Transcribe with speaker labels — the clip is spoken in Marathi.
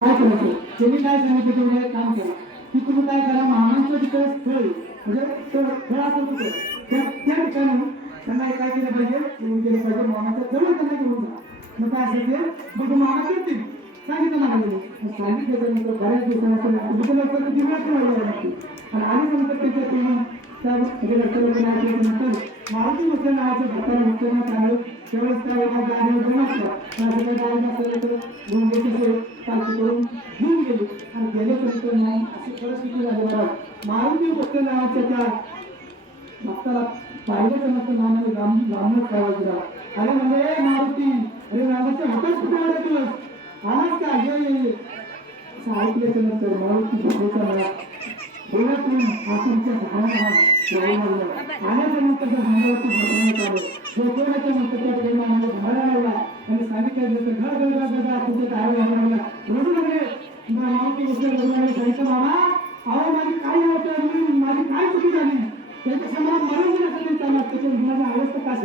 Speaker 1: काय करायचं त्यांनी काय सांगितलं तेवढे काम करा की तुम्ही काय करा मामांचं तिथं स्थळ म्हणजे स्थळ असं होतं त्या त्या ठिकाणी त्यांना काय केलं पाहिजे? येऊन केलं पाहिजे मामाचं जवळ त्यांना घेऊन जा. मग काय असेल ते? मग मामा करते सांगितलं ना म्हणजे मला सांगितलं त्यानंतर बऱ्याच दिवसानंतर तिथे लवकर किती वेळ ठेवायला लागते आणि आल्यानंतर त्याच्या तुम्ही त्या म्हणजे लक्षात काय केल्यानंतर मारुती मुस्लिम नावाचं भक्ताला मुस्लिम त्यामुळे त्यावेळेस त्या एका गाडीवर दोन असतात आणि त्या गाडी नसेल घेऊन गेले आणि गेले तर नाही अशी परिस्थिती झाली बघा मारुती मुस्लिम नावाच्या त्या भक्ताला पाहिलं नसतं नामाने लांब लांबच करावा जरा. अरे म्हणजे ए मारुती अरे नामाचे हातच कुठे आले तुला आलाच का ये ऐकल्याच्या नंतर मारुती भक्ताचा मला बोलातून हा तुमच्या भावना आणि सांगितलं तर घर घर घर घर घर तुमचे काय व्हायला लागला रडू लागले मग